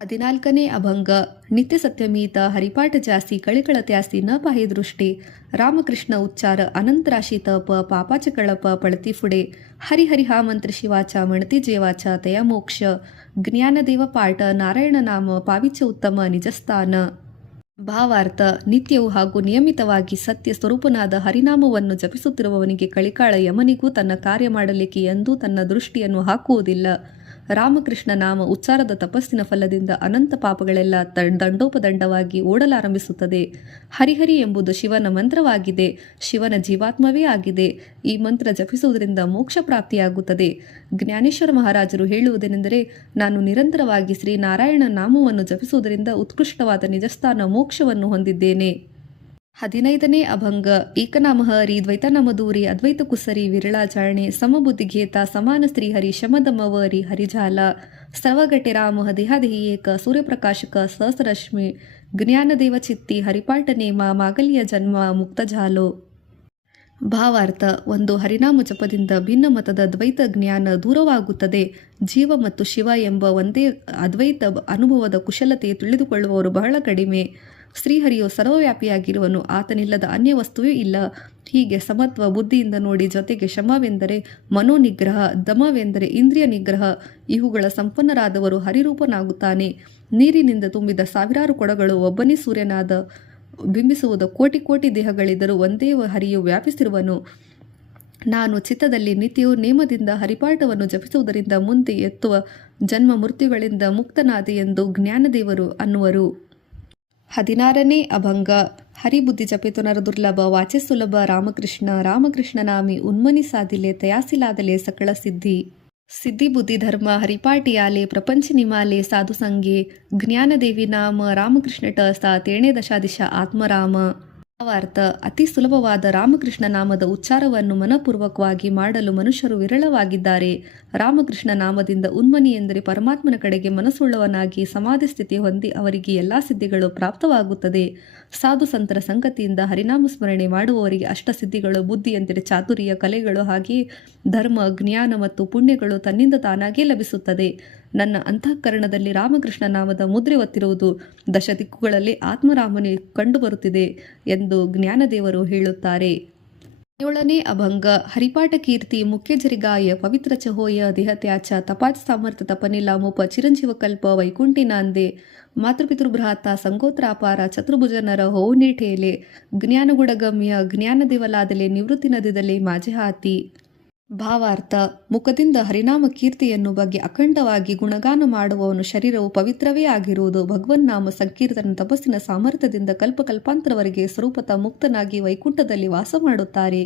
14ನೇ ಅಭಂಗ. ನಿತ್ಯ ಸತ್ಯಮೀತ ಹರಿಪಾಠ ಜಾಸ್ತಿ ಕಳಿಕಳ ತ್ಯಾಸಿ ನ ಪಾಹಿ ದೃಷ್ಟಿ ರಾಮಕೃಷ್ಣ ಉಚ್ಚಾರ ಅನಂತರಾಶಿ ತಪ ಪಾಪಾಚ ಕಳಪ ಪಳತಿ ಫುಡೆ ಹರಿಹರಿ ಹಾ ಮಂತ್ರ ಶಿವಾಚ ಮಣತಿ ಜೇವಾಚ ತಯ ಮೋಕ್ಷ ಜ್ಞಾನದೇವ ಪಾಠ ನಾರಾಯಣ ನಾಮ ಪಾವಿಚ ಉತ್ತಮ ನಿಜಸ್ಥಾನ. ಭಾವಾರ್ಥ. ನಿತ್ಯವೂ ಹಾಗೂ ನಿಯಮಿತವಾಗಿ ಸತ್ಯ ಸ್ವರೂಪನಾದ ಹರಿನಾಮವನ್ನು ಜಪಿಸುತ್ತಿರುವವನಿಗೆ ಕಳಿಕಾಳ ಯಮನಿಗೂ ತನ್ನ ಕಾರ್ಯ ಮಾಡಲಿಕ್ಕೆ ಎಂದೂ ತನ್ನ ದೃಷ್ಟಿಯನ್ನು ಹಾಕುವುದಿಲ್ಲ. ರಾಮಕೃಷ್ಣ ನಾಮ ಉಚ್ಚಾರದ ತಪಸ್ಸಿನ ಫಲದಿಂದ ಅನಂತ ಪಾಪಗಳೆಲ್ಲ ದಂಡೋಪದಂಡವಾಗಿ ಓಡಲಾರಂಭಿಸುತ್ತದೆ. ಹರಿಹರಿ ಎಂಬುದು ಶಿವನ ಮಂತ್ರವಾಗಿದೆ. ಶಿವನ ಜೀವಾತ್ಮವೇ ಆಗಿದೆ. ಈ ಮಂತ್ರ ಜಪಿಸುವುದರಿಂದ ಮೋಕ್ಷ ಪ್ರಾಪ್ತಿಯಾಗುತ್ತದೆ. ಜ್ಞಾನೇಶ್ವರ ಮಹಾರಾಜರು ಹೇಳುವುದೇನೆಂದರೆ, ನಾನು ನಿರಂತರವಾಗಿ ಶ್ರೀನಾರಾಯಣ ನಾಮವನ್ನು ಜಪಿಸುವುದರಿಂದ ಉತ್ಕೃಷ್ಟವಾದ ನಿಜಸ್ಥಾನ ಮೋಕ್ಷವನ್ನು ಹೊಂದಿದ್ದೇನೆ. 15ನೇ ಅಭಂಗ. ಏಕನಾಮ ಹರಿ ದ್ವೈತನಾಮ ದೂರಿ ಅದ್ವೈತ ಕುಸರಿ ವಿರಳಾಚರಣೆ ಸಮಬುದ್ಧಿಘೇತ ಸಮಾನ ಶ್ರೀಹರಿ ಶಮದಮವರಿ ಹರಿಜಾಲ ಸರ್ವಘಟೆ ರಾಮ ದೇಹಾದೇಹಿ ಏಕ ಸೂರ್ಯಪ್ರಕಾಶಕ ಸಹಸ್ರಶ್ಮಿ ಜ್ಞಾನದೇವ ಚಿತ್ತಿ ಹರಿಪಾಠ ನೇಮ ಮಾಗಲ್ಯ ಜನ್ಮ ಮುಕ್ತಜಾಲೋ. ಭಾವಾರ್ಥ. ಒಂದು ಹರಿನಾಮ ಜಪದಿಂದ ಭಿನ್ನ ಮತದ ದ್ವೈತ ಜ್ಞಾನ ದೂರವಾಗುತ್ತದೆ. ಜೀವ ಮತ್ತು ಶಿವ ಎಂಬ ಒಂದೇ ಅದ್ವೈತ ಅನುಭವದ ಕುಶಲತೆ ತಿಳಿದುಕೊಳ್ಳುವವರು ಬಹಳ ಕಡಿಮೆ. ಶ್ರೀಹರಿಯು ಸರ್ವವ್ಯಾಪಿಯಾಗಿರುವನು. ಆತನಿಲ್ಲದ ಅನ್ಯ ವಸ್ತುವೇ ಇಲ್ಲ. ಹೀಗೆ ಸಮತ್ವ ಬುದ್ಧಿಯಿಂದ ನೋಡಿ, ಜೊತೆಗೆ ಶಮವೆಂದರೆ ಮನೋನಿಗ್ರಹ, ದಮವೆಂದರೆ ಇಂದ್ರಿಯ ನಿಗ್ರಹ, ಇವುಗಳ ಸಂಪನ್ನರಾದವರು ಹರಿರೂಪನಾಗುತ್ತಾನೆ. ನೀರಿನಿಂದ ತುಂಬಿದ ಸಾವಿರಾರು ಕೊಡಗಳು ಒಬ್ಬನೇ ಸೂರ್ಯನಾದ ಬಿಂಬಿಸುವುದು ಕೋಟಿ ಕೋಟಿ ದೇಹಗಳಿದ್ದರೂ ಒಂದೇ ಹರಿಯು ವ್ಯಾಪಿಸಿರುವನು. ನಾನು ಚಿತ್ತದಲ್ಲಿ ನಿತ್ಯವೂ ನೇಮದಿಂದ ಹರಿಪಾಠವನ್ನು ಜಪಿಸುವುದರಿಂದ ಮುಂದೆ ಎತ್ತುವ ಜನ್ಮ ಮೃತ್ಯುಗಳಿಂದ ಮುಕ್ತನಾದೆ ಎಂದು ಜ್ಞಾನದೇವರು ಅನ್ನುವರು. 16ನೇ ಅಭಂಗ. ಹರಿಬುದ್ಧಿ ಜಪಿತು ನರ ದುರ್ಲಭ ವಾಚೆ ಸುಲಭ ರಾಮಕೃಷ್ಣ ರಾಮಕೃಷ್ಣ ನಾಮಿ ಉನ್ಮನಿ ಸಾಧಿಲೆ ತಯಾಸಿಲಾದಲೆ ಸಕಳ ಸಿದ್ಧಿ ಸಿದ್ಧಿ ಬುದ್ಧಿ ಧರ್ಮ ಹರಿಪಾಟಿಯಾಲೆ ಪ್ರಪಂಚ ನಿಮಾಲೆ ಸಾಧು ಸಂಗೆ ಜ್ಞಾನದೇವಿ ನಾಮ ರಾಮಕೃಷ್ಣ ಟಸ ತೇಣೆ ದಶಾದಿಶ ಆತ್ಮರಾಮ. ಭಾವಾರ್ಥ. ಅತಿ ಸುಲಭವಾದ ರಾಮಕೃಷ್ಣ ನಾಮದ ಉಚ್ಚಾರವನ್ನು ಮನಪೂರ್ವಕವಾಗಿ ಮಾಡಲು ಮನುಷ್ಯರು ವಿರಳವಾಗಿದ್ದಾರೆ. ರಾಮಕೃಷ್ಣ ನಾಮದಿಂದ ಉನ್ಮನಿ ಎಂದರೆ ಪರಮಾತ್ಮನ ಕಡೆಗೆ ಮನಸ್ಸುಳ್ಳವನಾಗಿ ಸಮಾಧಿ ಸ್ಥಿತಿ ಹೊಂದಿ ಅವರಿಗೆ ಎಲ್ಲ ಸಿದ್ಧಿಗಳು ಪ್ರಾಪ್ತವಾಗುತ್ತದೆ. ಸಾಧು ಸಂತರ ಸಂಗತಿಯಿಂದ ಹರಿನಾಮ ಸ್ಮರಣೆ ಮಾಡುವವರಿಗೆ ಅಷ್ಟಸಿದ್ಧಿಗಳು, ಬುದ್ಧಿ ಎಂದರೆ ಚಾತುರ್ಯ, ಕಲೆಗಳು, ಹಾಗೆಯೇ ಧರ್ಮ, ಜ್ಞಾನ ಮತ್ತು ಪುಣ್ಯಗಳು ತನ್ನಿಂದ ತಾನಾಗೇ ಲಭಿಸುತ್ತದೆ. ನನ್ನ ಅಂತಃಕರಣದಲ್ಲಿ ರಾಮಕೃಷ್ಣ ನಾಮದ ಮುದ್ರೆ ಒತ್ತಿರುವುದು ದಶದಿಕ್ಕುಗಳಲ್ಲಿ ಆತ್ಮರಾಮನೇ ಕಂಡುಬರುತ್ತಿದೆ ಎಂದು ಜ್ಞಾನದೇವರು ಹೇಳುತ್ತಾರೆ. 17ನೇ ಅಭಂಗ. ಹರಿಪಾಠ ಕೀರ್ತಿ ಮುಖ್ಯ ಜರಿಗಾಯ ಪವಿತ್ರ ಚಹೋಯ ದೇಹತ್ಯಾಚ ತಪಾಚ ಸಾಮರ್ಥ್ಯ ತಪನಿಲ ಮುಪ ಚಿರಂಜೀವ ಕಲ್ಪ ವೈಕುಂಠಿನಾಂದೆ ಮಾತೃಪಿತೃಭ್ರಾತ ಸಂಗೋತ್ರಾಪಾರ ಚತುರ್ಭುಜ ನರ ಹೋ ನೀಠೇಲೆ ಜ್ಞಾನಗುಡಗಮ್ಯ ಜ್ಞಾನದೇವಲಾದಲೆ ನಿವೃತ್ತಿ ನದಿದಲೆ ಮಾಜೆ ಹಾತಿ. ಭಾವಾರ್ಥ ಮುಖದಿಂದ ಹರಿನಾಮ ಕೀರ್ತಿಯನ್ನು ಬಗ್ಗೆ ಅಖಂಡವಾಗಿ ಗುಣಗಾನ ಮಾಡುವವನು ಶರೀರವು ಪವಿತ್ರವೇ ಆಗಿರುವುದು. ಭಗವನ್ನಾಮ ಸಂಕೀರ್ತನ ತಪಸ್ಸಿನ ಸಾಮರ್ಥ್ಯದಿಂದ ಕಲ್ಪಕಲ್ಪಾಂತರವರೆಗೆ ಸ್ವರೂಪತಃ ಮುಕ್ತನಾಗಿ ವೈಕುಂಠದಲ್ಲಿ ವಾಸ ಮಾಡುತ್ತಾರೆ.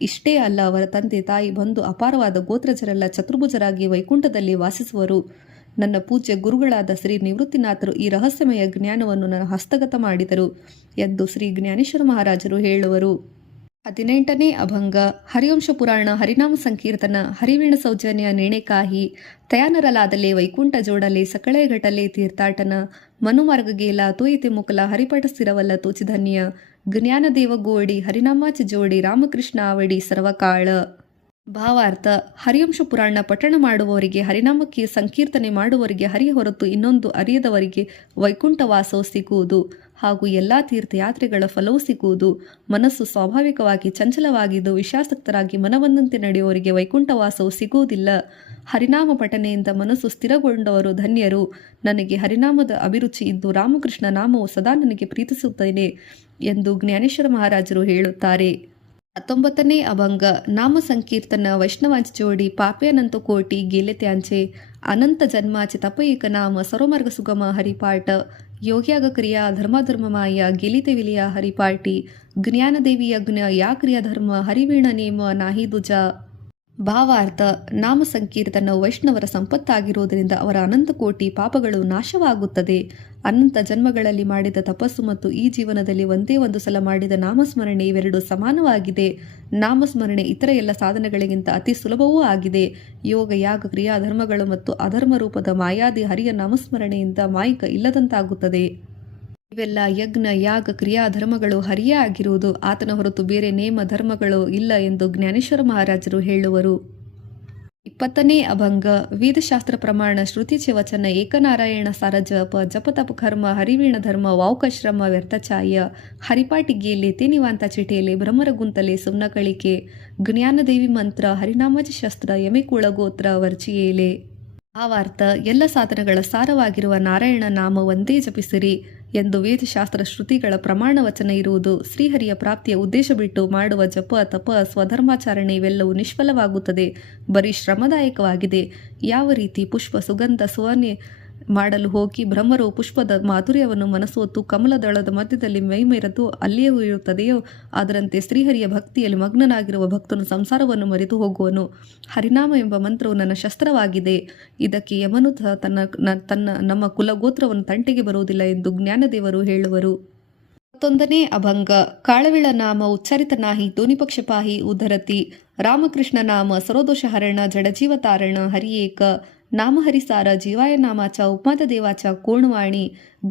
ಇಷ್ಟೇ ಅಲ್ಲ, ಅವರ ತಂದೆ ತಾಯಿ ಬಂಧು ಅಪಾರವಾದ ಗೋತ್ರಜರೆಲ್ಲ ಚತುರ್ಭುಜರಾಗಿ ವೈಕುಂಠದಲ್ಲಿ ವಾಸಿಸುವರು. ನನ್ನ ಪೂಜ್ಯ ಗುರುಗಳಾದ ಶ್ರೀ ನಿವೃತ್ತಿನಾಥರು ಈ ರಹಸ್ಯಮಯ ಜ್ಞಾನವನ್ನು ನನ್ನ ಹಸ್ತಗತ ಮಾಡಿದರು ಎಂದು ಶ್ರೀ ಜ್ಞಾನೇಶ್ವರ ಮಹಾರಾಜರು ಹೇಳುವರು. 18ನೇ ಅಭಂಗ. ಹರಿವಂಶ ಪುರಾಣ ಹರಿನಾಮ ಸಂಕೀರ್ತನ ಹರಿವೀಣ ಸೌಜನ್ಯ ನೇಣೆಕಾಹಿ ತಯಾನರಲಾದಲೆ ವೈಕುಂಠ ಜೋಡಲೆ ಸಕಳೆ ಘಟಲೆ ತೀರ್ಥಾಟನ ಮನುಮಾರ್ಗಗೇಲ ತೋಯಿತೆ ಮುಕಲ ಹರಿಪಟ ಸ್ಥಿರವಲ್ಲ ತೋಚಿಧನ್ಯ ಜ್ಞಾನದೇವ ಗೋಡಿ ಹರಿನಾಮಾಚಿ ಜೋಡಿ ರಾಮಕೃಷ್ಣ ಆವಡಿ ಸರ್ವಕಾಳ. ಭಾವಾರ್ಥ ಹರಿವಂಶ ಪುರಾಣ ಪಠಣ ಮಾಡುವವರಿಗೆ, ಹರಿನಾಮಕ್ಕೆ ಸಂಕೀರ್ತನೆ ಮಾಡುವವರಿಗೆ ಹರಿಯ ಹೊರತು ಇನ್ನೊಂದು ಅರಿಯದವರಿಗೆ ವೈಕುಂಠ ವಾಸವು ಸಿಗುವುದು ಹಾಗೂ ಎಲ್ಲ ತೀರ್ಥಯಾತ್ರೆಗಳ ಫಲವೂ ಸಿಗುವುದು. ಮನಸ್ಸು ಸ್ವಾಭಾವಿಕವಾಗಿ ಚಂಚಲವಾಗಿದ್ದು ವಿಷಯಾಸಕ್ತರಾಗಿ ಮನವಂದಂತೆ ನಡೆಯುವವರಿಗೆ ವೈಕುಂಠ ವಾಸವು ಸಿಗುವುದಿಲ್ಲ. ಹರಿನಾಮ ಪಠನೆಯಿಂದ ಮನಸ್ಸು ಸ್ಥಿರಗೊಂಡವರು ಧನ್ಯರು. ನನಗೆ ಹರಿನಾಮದ ಅಭಿರುಚಿ ಇದ್ದು ರಾಮಕೃಷ್ಣ ನಾಮವು ಸದಾ ನನಗೆ ಪ್ರೀತಿಸುತ್ತೇನೆ ಎಂದು ಜ್ಞಾನೇಶ್ವರ ಮಹಾರಾಜರು ಹೇಳುತ್ತಾರೆ. 19ನೇ ಅಭಂಗ. ನಾಮ ಸಂಕೀರ್ತನ ವೈಷ್ಣವಾಂಚ ಜೋಡಿ ಪಾಪೇನಂತ ಕೋಟಿ गेले त्यांचे अनंत जन्माचे तपईक नाम सर्वमार्ग सुगम हरिपाठ योग्याग क्रिया धर्माधर्म माया गेली ते विलिया हरिपाटी ज्ञानदेवी यज्ञ या क्रिया धर्म हरिवीण ನೇಮ नाही दुजा. ಭಾವಾರ್ಥ ನಾಮ ಸಂಕೀರ್ತನವು ವೈಷ್ಣವರ ಸಂಪತ್ತಾಗಿರುವುದರಿಂದ ಅವರ ಅನಂತ ಕೋಟಿ ಪಾಪಗಳು ನಾಶವಾಗುತ್ತದೆ. ಅನಂತ ಜನ್ಮಗಳಲ್ಲಿ ಮಾಡಿದ ತಪಸ್ಸು ಮತ್ತು ಈ ಜೀವನದಲ್ಲಿ ಒಂದೇ ಒಂದು ಸಲ ಮಾಡಿದ ನಾಮಸ್ಮರಣೆ ಇವೆರಡು ಸಮಾನವಾಗಿದೆ. ನಾಮಸ್ಮರಣೆ ಇತರ ಎಲ್ಲ ಸಾಧನೆಗಳಿಗಿಂತ ಅತಿ ಸುಲಭವೂ ಆಗಿದೆ. ಯೋಗ ಯಾಗ ಕ್ರಿಯಾ ಧರ್ಮಗಳು ಮತ್ತು ಅಧರ್ಮ ರೂಪದ ಮಾಯಾದಿ ಹರಿಯ ನಾಮಸ್ಮರಣೆಯಿಂದ ಮಾಯಿಕ ಇಲ್ಲದಂತಾಗುತ್ತದೆ. ಇವೆಲ್ಲ ಯಜ್ಞ ಯಾಗ ಕ್ರಿಯಾ ಧರ್ಮಗಳು ಹರಿಯೇ ಆಗಿರುವುದು. ಆತನ ಹೊರತು ಬೇರೆ ನೇಮ ಧರ್ಮಗಳು ಇಲ್ಲ ಎಂದು ಜ್ಞಾನೇಶ್ವರ ಮಹಾರಾಜರು ಹೇಳುವರು. 20ನೇ ಅಭಂಗ. ವೇದಶಾಸ್ತ್ರ ಪ್ರಮಾಣ ಶ್ರುತಿ ವಚನ ಏಕನಾರಾಯಣ ಸಾರ ಜಪ ಜಪತಪ ಕರ್ಮ ಹರಿವೀಣ ಧರ್ಮ ವಾವುಕಶ್ರಮ ವ್ಯರ್ಥಚಾಯ ಹರಿಪಾಟಿ ಗೇಲೆ ತೇನಿವಾಂತ ಚಿಟೇಲೆ ಭ್ರಮರ ಗುಂತಲೆ ಸುಮ್ನ ಕಳಿಕೆ ಜ್ಞಾನದೇವಿ ಮಂತ್ರ ಹರಿನಾಮಜ ಶಸ್ತ್ರ ಯಮೆಕುಳ ಗೋತ್ರ ವರ್ಚಿಯೇಲೆ. ಭಾವಾರ್ಥ ಎಲ್ಲ ಸಾಧನಗಳ ಸಾರವಾಗಿರುವ ನಾರಾಯಣ ನಾಮ ಒಂದೇ ಜಪಿಸಿರಿ ಎಂದು ವೇದಶಾಸ್ತ್ರ ಶ್ರುತಿಗಳ ಪ್ರಮಾಣ ವಚನ ಇರುವುದು. ಶ್ರೀಹರಿಯ ಪ್ರಾಪ್ತಿಯ ಉದ್ದೇಶ ಬಿಟ್ಟು ಮಾಡುವ ಜಪ ತಪ ಸ್ವಧರ್ಮಾಚರಣೆ ಇವೆಲ್ಲವೂ ನಿಷ್ಫಲವಾಗುತ್ತದೆ, ಬರೀ ಶ್ರಮದಾಯಕವಾಗಿದೆ. ಯಾವ ರೀತಿ ಪುಷ್ಪ ಸುಗಂಧ ಸುವಾನೆ ಮಾಡಲು ಹೋಗಿ ಭ್ರಮರು ಪುಷ್ಪದ ಮಾಧುರ್ಯವನ್ನು ಮನಸೋತು ಕಮಲದಳದ ಮಧ್ಯದಲ್ಲಿ ಮೈಮೆರೆದು ಅಲ್ಲಿಯೇ ಇರುತ್ತದೆಯೋ ಅದರಂತೆ ಶ್ರೀಹರಿಯ ಭಕ್ತಿಯಲ್ಲಿ ಮಗ್ನನಾಗಿರುವ ಭಕ್ತನು ಸಂಸಾರವನ್ನು ಮರೆತು ಹೋಗುವನು. ಹರಿನಾಮ ಎಂಬ ಮಂತ್ರವು ನನ್ನ ಶಸ್ತ್ರವಾಗಿದೆ. ಇದಕ್ಕೆ ಯಮನು ನಮ್ಮ ಕುಲಗೋತ್ರವನ್ನು ತಂಟೆಗೆ ಬರುವುದಿಲ್ಲ ಎಂದು ಜ್ಞಾನದೇವರು ಹೇಳುವರು. 21ನೇ ಅಭಂಗ. ಕಾಳವಿಳ ನಾಮ ಉಚ್ಚರಿತ ನಾಹಿ ದೋನಿಪಕ್ಷಪಾಹಿ ಉದ್ಧರತಿ ರಾಮಕೃಷ್ಣ ನಾಮ ಸರ್ವದೋಷ ಹರಣ ಜಡಜೀವ ತಾರಣ ಹರಿಯೇಕ नामहरिसार जीवाय नामाचा उपमात देवाच्या कोणवाणी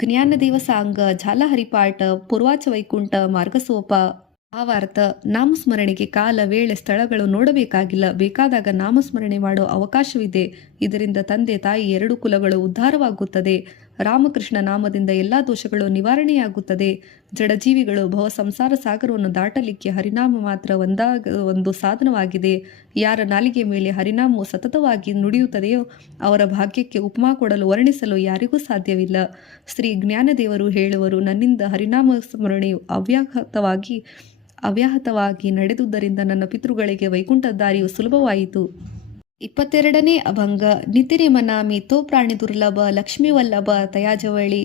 ज्ञानदेव सांग झाला हरिपाठ पूर्वाच वैकुंठ मार्गसोಪ. ಭಾವಾರ್ಥ ನಾಮಸ್ಮರಣೆಗೆ ಕಾಲ ವೇಳೆ ಸ್ಥಳಗಳು ನೋಡಬೇಕಾಗಿಲ್ಲ. ಬೇಕಾದಾಗ ನಾಮಸ್ಮರಣೆ ಮಾಡೋ ಅವಕಾಶವಿದೆ. ಇದರಿಂದ ತಂದೆ ತಾಯಿ ಎರಡು ಕುಲಗಳು ಉದ್ಧಾರವಾಗುತ್ತದೆ. ರಾಮಕೃಷ್ಣ ನಾಮದಿಂದ ಎಲ್ಲ ದೋಷಗಳು ನಿವಾರಣೆಯಾಗುತ್ತದೆ. ಜಡಜೀವಿಗಳು ಭವ ಸಂಸಾರ ಸಾಗರವನ್ನು ದಾಟಲಿಕ್ಕೆ ಹರಿನಾಮ ಮಾತ್ರ ಒಂದು ಸಾಧನವಾಗಿದೆ. ಯಾರ ನಾಲಿಗೆ ಮೇಲೆ ಹರಿನಾಮವು ಸತತವಾಗಿ ನುಡಿಯುತ್ತದೆಯೋ ಅವರ ಭಾಗ್ಯಕ್ಕೆ ಉಪಮಾ ಕೊಡಲು ವರ್ಣಿಸಲು ಯಾರಿಗೂ ಸಾಧ್ಯವಿಲ್ಲ. ಶ್ರೀ ಜ್ಞಾನದೇವರು ಹೇಳುವರು, ನನ್ನಿಂದ ಹರಿನಾಮ ಸ್ಮರಣೆಯು ಅವ್ಯಾಹತವಾಗಿ ನಡೆದುದರಿಂದ ನನ್ನ ಪಿತೃಗಳಿಗೆ ವೈಕುಂಠದ ದಾರಿಯು ಸುಲಭವಾಯಿತು. 22ನೇ ಅಭಂಗ. ನಿತಿರೆ ಮನಾಮಿ ತೋ ಪ್ರಾಣಿ ದುರ್ಲಭ ಲಕ್ಷ್ಮೀ ವಲ್ಲಭ ತಯಾಜವಳಿ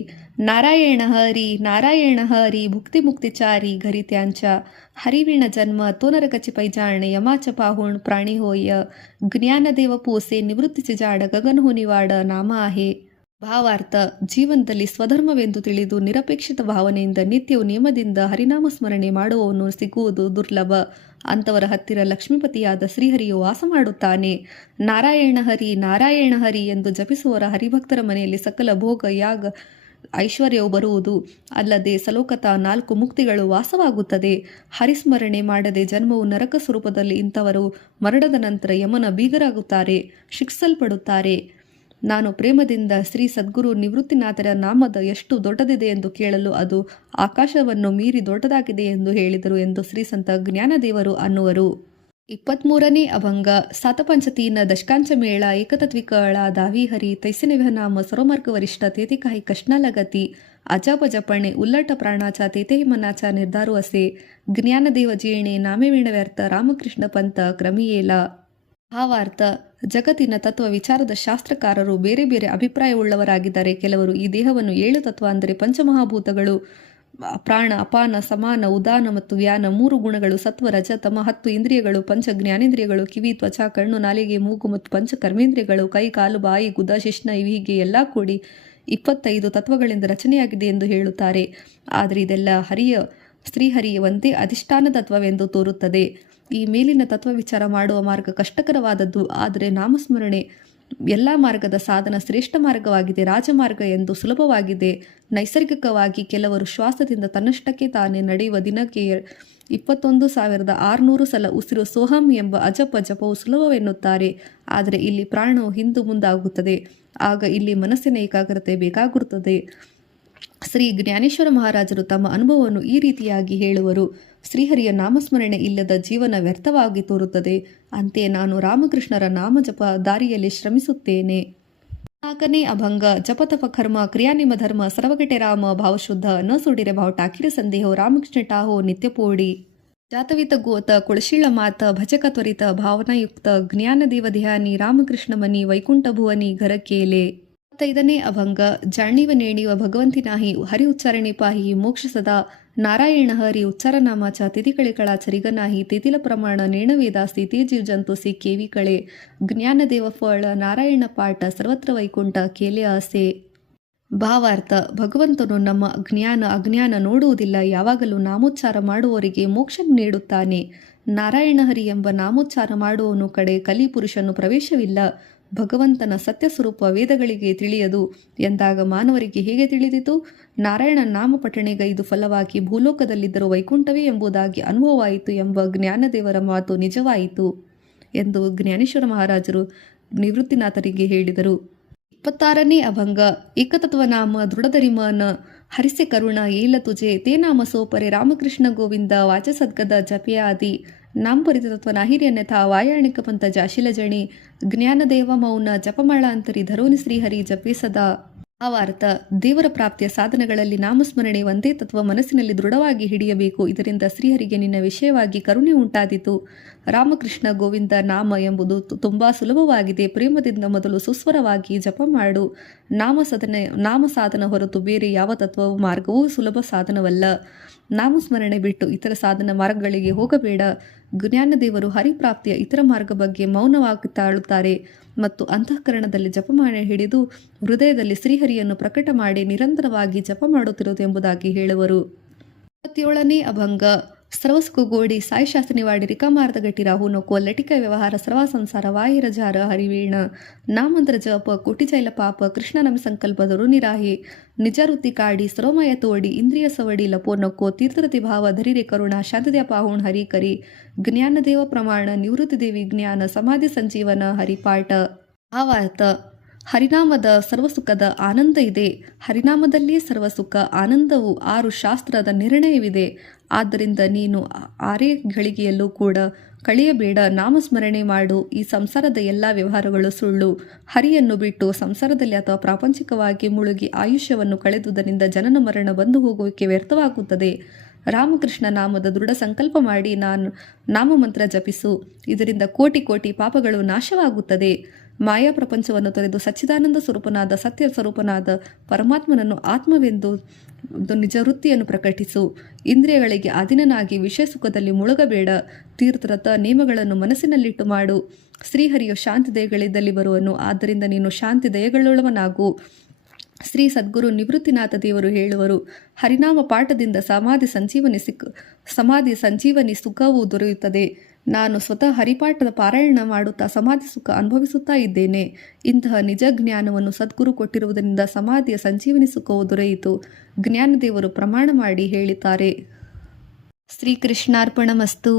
ನಾರಾಯಣ ಹರಿ ಭುಕ್ತಿ ಮುಕ್ತಿಚಾರಿ घरी त्यांच्या हरिवीण जन्म तो नरकची पैजाणे यमाच पाहून प्राणी होय ज्ञानदेव पोसे निवृत्तीचे जाड गगन हो निवाड नाಮ आहे. ಭಾವಾರ್ಥ ಜೀವನದಲ್ಲಿ ಸ್ವಧರ್ಮವೆಂದು ತಿಳಿದು ನಿರಪೇಕ್ಷಿತ ಭಾವನೆಯಿಂದ ನಿತ್ಯವೂ ನಿಯಮದಿಂದ ಹರಿನಾಮ ಸ್ಮರಣೆ ಮಾಡುವವನು ಸಿಗುವುದು ದುರ್ಲಭ. ಅಂಥವರ ಹತ್ತಿರ ಲಕ್ಷ್ಮೀಪತಿಯಾದ ಶ್ರೀಹರಿಯು ವಾಸ ಮಾಡುತ್ತಾನೆ. ನಾರಾಯಣ ಹರಿ ಎಂದು ಜಪಿಸುವವರ ಹರಿಭಕ್ತರ ಮನೆಯಲ್ಲಿ ಸಕಲ ಭೋಗ ಯಾಗ ಐಶ್ವರ್ಯವು ಬರುವುದು ಅಲ್ಲದೆ ಸಲೋಕತ 4 ಮುಕ್ತಿಗಳು ವಾಸವಾಗುತ್ತದೆ. ಹರಿಸ್ಮರಣೆ ಮಾಡದೆ ಜನ್ಮವು ನರಕ ಸ್ವರೂಪದಲ್ಲಿ ಇಂಥವರು ಮರಣದ ನಂತರ ಯಮನ ಬೀಗರಾಗುತ್ತಾರೆ, ಶಿಕ್ಷಿಸಲ್ಪಡುತ್ತಾರೆ. ನಾನು ಪ್ರೇಮದಿಂದ ಶ್ರೀ ಸದ್ಗುರು ನಿವೃತ್ತಿನಾಥರ ನಾಮದ ಎಷ್ಟು ದೊಡ್ಡದಿದೆ ಎಂದು ಕೇಳಲು ಅದು ಆಕಾಶವನ್ನು ಮೀರಿ ದೊಡ್ಡದಾಗಿದೆ ಎಂದು ಹೇಳಿದರು ಎಂದು ಶ್ರೀ ಸಂತ ಜ್ಞಾನದೇವರು ಅನ್ನುವರು. 23ನೇ ಅಭಂಗ. सातपंचतीन दशकांच्या मेळा एकतत्विकळा दावी हरी तैसे नाम सर्वमार्ग वरिष्ठ तेथे काही कष्णाला गती अजप जपणे उल्लट प्राणाचा तेथेही मनाचा निर्धारू असे ज्ञानदेव जीणे नामे विण व्यर्थ रामकृष्ण पंत क्रमी येला. ಭಾವಾರ್ಥ: ಜಗತ್ತಿನ ತತ್ವ ವಿಚಾರದ ಶಾಸ್ತ್ರಕಾರರು ಬೇರೆ ಬೇರೆ ಅಭಿಪ್ರಾಯವುಳ್ಳವರಾಗಿದ್ದಾರೆ. ಕೆಲವರು ಈ ದೇಹವನ್ನು 7 ತತ್ವ ಅಂದರೆ ಪಂಚಮಹಾಭೂತಗಳು, ಪ್ರಾಣ, ಅಪಾನ, ಸಮಾನ, ಉದಾನ ಮತ್ತು ವ್ಯಾನ, 3 ಗುಣಗಳು, ಸತ್ವ, ರಜ, ತಮ, 10 ಇಂದ್ರಿಯಗಳು, ಪಂಚ ಜ್ಞಾನೇಂದ್ರಿಯಗಳು, ಕಿವಿ, ತ್ವಚ, ಕಣ್ಣು, ನಾಲಿಗೆ, ಮೂಗು ಮತ್ತು ಪಂಚ ಕರ್ಮೇಂದ್ರಿಯಗಳು, ಕೈ, ಕಾಲು, ಬಾಯಿ, ಗುದ, ಶಿಶ್ನ ಹೀಗೆ ಎಲ್ಲ ಕೂಡಿ 25 ತತ್ವಗಳಿಂದ ರಚನೆಯಾಗಿದೆ ಎಂದು ಹೇಳುತ್ತಾರೆ. ಆದರೆ ಇದೆಲ್ಲ ಶ್ರೀಹರಿಯ ಒಂದೇ ಅಧಿಷ್ಠಾನ ತತ್ವವೆಂದು ತೋರುತ್ತದೆ. ಈ ಮೇಲಿನ ತತ್ವ ವಿಚಾರ ಮಾಡುವ ಮಾರ್ಗ ಕಷ್ಟಕರವಾದದ್ದು. ಆದರೆ ನಾಮಸ್ಮರಣೆ ಎಲ್ಲ ಮಾರ್ಗದ ಸಾಧನ ಶ್ರೇಷ್ಠ ಮಾರ್ಗವಾಗಿದೆ. ರಾಜಮಾರ್ಗ ಎಂದು ಸುಲಭವಾಗಿದೆ. ನೈಸರ್ಗಿಕವಾಗಿ ಕೆಲವರು ಶ್ವಾಸದಿಂದ ತನ್ನಷ್ಟಕ್ಕೆ ತಾನೇ ನಡೆಯುವ ದಿನಕ್ಕೆ 21,600 ಸಲ ಉಸಿರು ಸೋಹಂ ಎಂಬ ಅಜಪ ಜಪವು ಸುಲಭವೆನ್ನುತ್ತಾರೆ. ಆದರೆ ಇಲ್ಲಿ ಪ್ರಾಣವು ಹಿಂದು ಮುಂದಾಗುತ್ತದೆ. ಆಗ ಇಲ್ಲಿ ಮನಸ್ಸಿನ ಏಕಾಗ್ರತೆ ಬೇಕಾಗಿರುತ್ತದೆ. ಶ್ರೀ ಜ್ಞಾನೇಶ್ವರ ಮಹಾರಾಜರು ತಮ್ಮ ಅನುಭವವನ್ನು ಈ ರೀತಿಯಾಗಿ ಹೇಳುವರು: ಶ್ರೀಹರಿಯ ನಾಮಸ್ಮರಣೆ ಇಲ್ಲದ ಜೀವನ ವ್ಯರ್ಥವಾಗಿ ತೋರುತ್ತದೆ. ಅಂತೆಯೇ ನಾನು ರಾಮಕೃಷ್ಣರ ನಾಮಜಪ ದಾರಿಯಲ್ಲಿ ಶ್ರಮಿಸುತ್ತೇನೆ. 4ನೇ ಅಭಂಗ: ಜಪತಪ ಕರ್ಮ ಕ್ರಿಯಾನಿಮ ಧರ್ಮ ಸರ್ವಗಟೆ ರಾಮ ಭಾವಶುದ್ಧ ನ ಸುಡಿರೆ ಭಾವ ಟಾಕಿರ ಸಂದೇಹೋ ರಾಮಕೃಷ್ಣ ಟಾಹೋ ನಿತ್ಯಪೋಡಿ ಜಾತವಿತ ಗೋತ ಕುಳಶೀಳ ಮಾತ ಭಜಕ ತ್ವರಿತ ಭಾವನಾಯುಕ್ತ ಜ್ಞಾನದೇವ ಧ್ಯಾನಿ ರಾಮಕೃಷ್ಣ ಮನಿ ವೈಕುಂಠ ಭುವನಿ ಘರಕೇಲೆ. 5ನೇ ಅಭಂಗ: ಜಾಣಿವ ನೇಣಿವ ಭಗವಂತಿ ನಾಹಿ ಹರಿ ಉಚ್ಚಾರಣೆ ಪಾಹಿ ಮೋಕ್ಷ ಸದಾ ನಾರಾಯಣ ಹರಿ ಉಚ್ಚಾರನಾಮಾಚ ತಿಥಿಕಳಿಕಳ ಚರಿಗನಾಹಿ ತಿಥಿಲ ಪ್ರಮಾಣ ನೇಣವೇದಾಸ್ತಿ ತೇ ಜೀವ ಜಂತು ಸಿ ಕೇವಿ ಕಳೆ ಜ್ಞಾನದೇವ ಫಳ ನಾರಾಯಣ ಪಾಠ ಸರ್ವತ್ರ ವೈಕುಂಠ ಕೇಲೆ ಆಸೆ. ಭಾವಾರ್ಥ: ಭಗವಂತನು ನಮ್ಮ ಜ್ಞಾನ ಅಜ್ಞಾನ ನೋಡುವುದಿಲ್ಲ. ಯಾವಾಗಲೂ ನಾಮೋಚ್ಚಾರ ಮಾಡುವವರಿಗೆ ಮೋಕ್ಷ ನೀಡುತ್ತಾನೆ. ನಾರಾಯಣ ಹರಿ ಎಂಬ ನಾಮೋಚ್ಚಾರ ಮಾಡುವವನು ಕಡೆ ಕಲಿಪುರುಷನು ಪ್ರವೇಶವಿಲ್ಲ. ಭಗವಂತನ ಸತ್ಯ ಸ್ವರೂಪ ವೇದಗಳಿಗೆ ತಿಳಿಯದು ಎಂದಾಗ ಮಾನವರಿಗೆ ಹೇಗೆ ತಿಳಿದಿತು? ನಾರಾಯಣ ನಾಮ ಪಠಣೆಗೈದು ಫಲವಾಗಿ ಭೂಲೋಕದಲ್ಲಿದ್ದರೂ ವೈಕುಂಠವೇ ಎಂಬುದಾಗಿ ಅನುಭವವಾಯಿತು ಎಂಬ ಜ್ಞಾನದೇವರ ಮಾತು ನಿಜವಾಯಿತು ಎಂದು ಜ್ಞಾನೇಶ್ವರ ಮಹಾರಾಜರು ನಿವೃತ್ತಿನಾಥರಿಗೆ ಹೇಳಿದರು. 26ನೇ ಅಭಂಗ: ಏಕತತ್ವನಾಮ ದೃಢಧರಿಮನ ಹರಿಸೆ ಕರುಣ ಏಲ ತುಜೆ ತೇ ನಾಮ ಸೋಪರೆ ರಾಮಕೃಷ್ಣ ಗೋವಿಂದ ವಾಚ ಸದ್ಗದ ಜಪಯಾದಿ ನಾಂಪರಿತ ತತ್ವ ನಾಹಿರಿ ಅನ್ಯಥಾ ವಾಯಾಣಿಕ ಪಂಥ ಜಾಶಿಲ ಜಣಿ ಜ್ಞಾನದೇವ ಮೌನ ಜಪಮಾಳಾಂತರಿ ಧರೋನಿ ಶ್ರೀಹರಿ ಜಪೇ ಸದಾ. ಭಾವಾರ್ಥ: ದೇವರ ಪ್ರಾಪ್ತಿಯ ಸಾಧನಗಳಲ್ಲಿ ನಾಮಸ್ಮರಣೆ ಒಂದೇ ತತ್ವ ಮನಸ್ಸಿನಲ್ಲಿ ದೃಢವಾಗಿ ಹಿಡಿಯಬೇಕು. ಇದರಿಂದ ಶ್ರೀಹರಿಗೆ ನಿನ್ನ ವಿಷಯವಾಗಿ ಕರುಣೆ ಉಂಟಾದೀತು. ರಾಮಕೃಷ್ಣ ಗೋವಿಂದ ನಾಮ ಎಂಬುದು ತುಂಬಾ ಸುಲಭವಾಗಿದೆ. ಪ್ರೇಮದಿಂದ ಮೊದಲು ಸುಸ್ವರವಾಗಿ ಜಪ ಮಾಡು. ನಾಮ ಸಾಧನ ಹೊರತು ಬೇರೆ ಯಾವ ತತ್ವವು ಮಾರ್ಗವೂ ಸುಲಭ ಸಾಧನವಲ್ಲ. ನಾಮಸ್ಮರಣೆ ಬಿಟ್ಟು ಇತರ ಸಾಧನ ಮಾರ್ಗಗಳಿಗೆ ಹೋಗಬೇಡ. ಜ್ಞಾನದೇವರು ಹರಿಪ್ರಾಪ್ತಿಯ ಇತರ ಮಾರ್ಗ ಬಗ್ಗೆ ಮೌನವಾಗಿ ತಾಳುತ್ತಾರೆ ಮತ್ತು ಅಂತಃಕರಣದಲ್ಲಿ ಜಪಮಾಲೆ ಹಿಡಿದು ಹೃದಯದಲ್ಲಿ ಶ್ರೀಹರಿಯನ್ನು ಪ್ರಕಟ ಮಾಡಿ ನಿರಂತರವಾಗಿ ಜಪ ಮಾಡುತ್ತಿರುವುದು ಎಂಬುದಾಗಿ ಹೇಳುವರು. 27ನೇ ಅಭಂಗ: ಸರ್ವಸುಖಗೋಡಿ ಸಾಯಿ ಶಾಸ್ತ್ರಿವಾಡಿ ರಿಕಾಮಾರ್ದ ಗಟ್ಟಿ ರಾಹು ನೊಕ್ಕೋ ಲಟಿಕ ವ್ಯವಹಾರ ಸರ್ವ ಸಂಸಾರ ವಾಹಿರ ಜಾರ ಹರಿವೀಣ ನಾಮಂತ್ರ ಜಪ ಕೋಟಿ ಚೈಲ ಪಾಪ ಕೃಷ್ಣ ನಮ ಸಂಕಲ್ಪದರು ನಿರಾಹಿ ನಿಜಾರುತಿ ಕಾಡಿ ಸರ್ವಮಯ ತೋಡಿ ಇಂದ್ರಿಯ ಸವಡಿ ಲಪೋ ನೊಕ್ಕೋ ತೀರ್ಥರತಿ ಭಾವ ಧರಿರೆ ಕರುಣ ಶಾಂತದೇವ ಪಾಹುಣ್ ಹರಿ ಕರಿ ಜ್ಞಾನದೇವ ಪ್ರಮಾಣ ನಿವೃತ್ತಿ ದೇವಿ ಜ್ಞಾನ ಸಮಾಧಿ ಸಂಜೀವನ ಹರಿಪಾಠ. ಭಾವಾರ್ಥ: ಹರಿನಾಮದ ಸರ್ವಸುಖದ ಆನಂದ ಇದೆ. ಹರಿನಾಮದಲ್ಲೇ ಸರ್ವಸುಖ ಆನಂದವು 6 ಶಾಸ್ತ್ರದ ನಿರ್ಣಯವಿದೆ. ಆದ್ದರಿಂದ ನೀನು 6 ಗಳಿಗೆಯಲ್ಲೂ ಕೂಡ ಕಳೆಯಬೇಡ. ನಾಮಸ್ಮರಣೆ ಮಾಡು. ಈ ಸಂಸಾರದ ಎಲ್ಲ ವ್ಯವಹಾರಗಳು ಸುಳ್ಳು. ಹರಿಯನ್ನು ಬಿಟ್ಟು ಸಂಸಾರದಲ್ಲಿ ಅಥವಾ ಪ್ರಾಪಂಚಿಕವಾಗಿ ಮುಳುಗಿ ಆಯುಷ್ಯವನ್ನು ಕಳೆದುದರಿಂದ ಜನನ ಮರಣ ಬಂದು ಹೋಗುವಿಕೆ ವ್ಯರ್ಥವಾಗುತ್ತದೆ. ರಾಮಕೃಷ್ಣ ನಾಮದ ದೃಢ ಸಂಕಲ್ಪ ಮಾಡಿ ನಾಮಮಂತ್ರ ಜಪಿಸು. ಇದರಿಂದ ಕೋಟಿ ಕೋಟಿ ಪಾಪಗಳು ನಾಶವಾಗುತ್ತದೆ. ಮಾಯಾ ಪ್ರಪಂಚವನ್ನು ತೊರೆದು ಸಚ್ಚಿದಾನಂದ ಸ್ವರೂಪನಾದ ಸತ್ಯ ಸ್ವರೂಪನಾದ ಪರಮಾತ್ಮನನ್ನು ಆತ್ಮವೆಂದು ನಿಜ ವೃತ್ತಿಯನ್ನು ಪ್ರಕಟಿಸು. ಇಂದ್ರಿಯಗಳಿಗೆ ಅಧೀನನಾಗಿ ವಿಷಯ ಸುಖದಲ್ಲಿ ಮುಳುಗಬೇಡ. ತೀರ್ಥರಥ ನೇಮಗಳನ್ನು ಮನಸ್ಸಿನಲ್ಲಿಟ್ಟು ಮಾಡು. ಶ್ರೀಹರಿಯು ಶಾಂತಿ ದಯಗಳಿದ್ದಲ್ಲಿ ಬರುವನು. ಆದ್ದರಿಂದ ನೀನು ಶಾಂತಿ ದಯಗಳುಳ್ಳವನಾಗು. ಶ್ರೀ ಸದ್ಗುರು ನಿವೃತ್ತಿನಾಥ ದೇವರು ಹೇಳುವರು: ಹರಿನಾಮ ಪಾಠದಿಂದ ಸಮಾಧಿ ಸಂಜೀವನಿ ಸುಖವೂ ದೊರೆಯುತ್ತದೆ. ನಾನು ಸ್ವತಃ ಹರಿಪಾಠದ ಪಾರಾಯಣ ಮಾಡುತ್ತಾ ಸಮಾಧಿ ಸುಖ ಅನುಭವಿಸುತ್ತಾ ಇದ್ದೇನೆ. ಇಂತಹ ನಿಜ ಜ್ಞಾನವನ್ನು ಸದ್ಗುರು ಕೊಟ್ಟಿರುವುದರಿಂದ ಸಮಾಧಿಯ ಸಂಜೀವನಿ ಸುಖವು ದೊರೆಯಿತು. ಜ್ಞಾನದೇವರು ಪ್ರಮಾಣ ಮಾಡಿ ಹೇಳಿದ್ದಾರೆ. ಶ್ರೀಕೃಷ್ಣಾರ್ಪಣಮಸ್ತು.